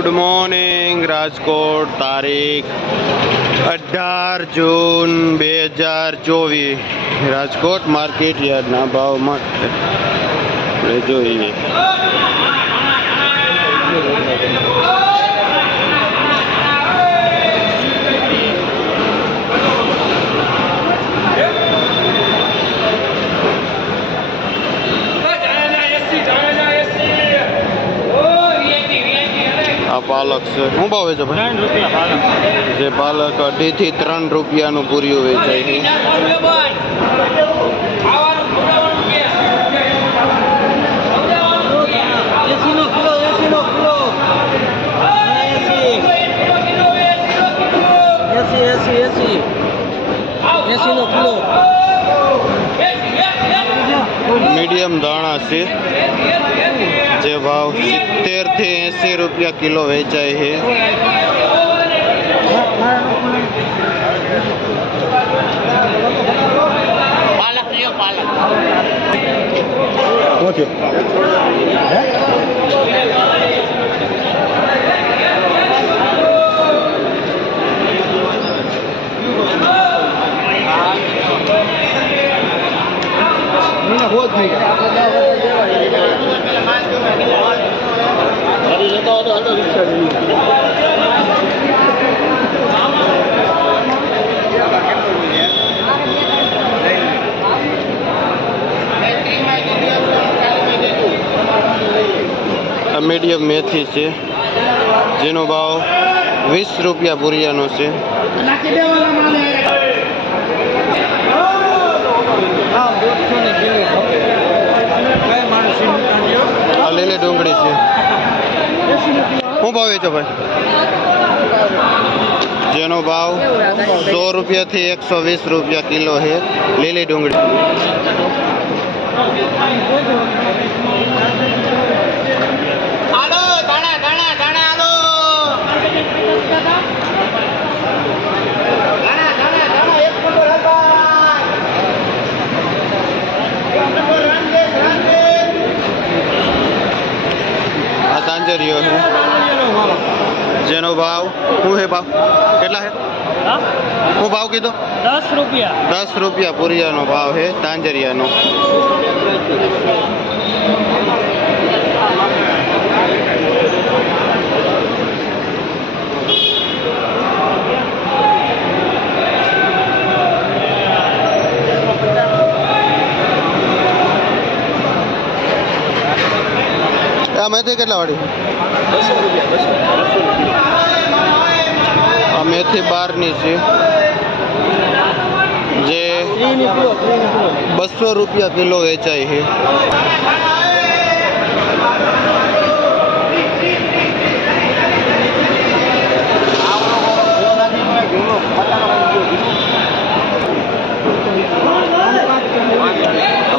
good morning Rajkot तारीख 18 जून 2024 Rajkot market यार्डना भावमां આપણે જોઈએ पालक से शू भाव वेचो जे पालक 2 થી 3 રૂપિયાનું પૂર્યું વેચાય છે मीडियम दाणा से जे भाव 70 થી 80 રૂપિયા કિલો વેચાય છે पालक लियो पालक ओके बहुत થઈ ગયા मीडियम मेथी से जेनो भाव 20 રૂપિયા પૂરિયાનો છે ले डूंगड़ी से शू भाव वेचो भाई जेनो भाव 100 રૂપિયા थी 120 રૂપિયા किलो है लीली डूंगड़ी तांजरियो है जेनो भाव शू है भाव केटला है शू भाव कीधो 10 રૂપિયા 10 રૂપિયા પૂરિયાનો ભાવ है तांजरियानो मेथी के वाड़ी 200 રૂપિયા मेथी 12 से जे 200 રૂપિયા किलो वेचाई है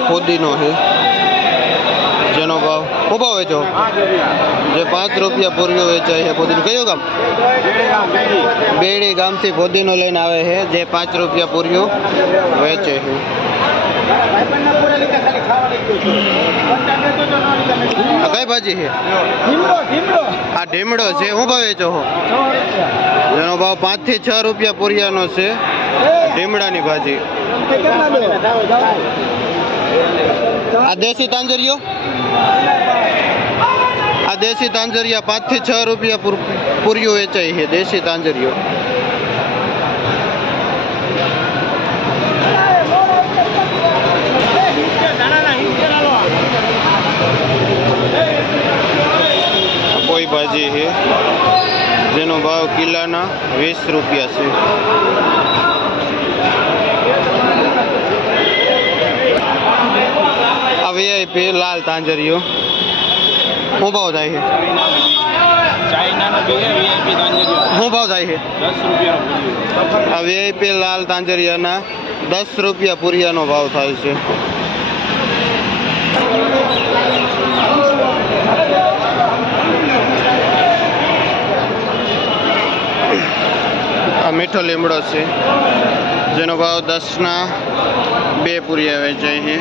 पुदीनो है जेनो भाव शू भाव वेचो जे 5 રૂપિયા પૂરિયો વેચાય है पुदीनो कयो गाम बेड़ी गाम थी पुदीनो लईने आवे है जे 5 રૂપિયા પૂરિયો वेचे है कई भाजी है आ ढीमड़ो से शू भाव वेचो हो जेनो भाव 5 થી 6 રૂપિયા પૂરિયાનો છે ढीमड़ानी भाजी आ देसी तांजरियो आ देसी तांजरिया 5 થી 6 રૂપિયા પૂરિયો વેચાય છે देसी तांजरियो कोई भाजी है जेनो भाव किलाना 20 રૂપિયા છે वीआईपी लाल तांजरियो शू भाव थाय है शू भाव थाय है 10 રૂપિયા वीआईपी लाल तांजरियाना 10 રૂપિયા પૂરિયાનો भाव थाय છે आ मीठो લીમડો છે જેનો ભાવ 10 ના 2 પૂરિયા વેચાય છે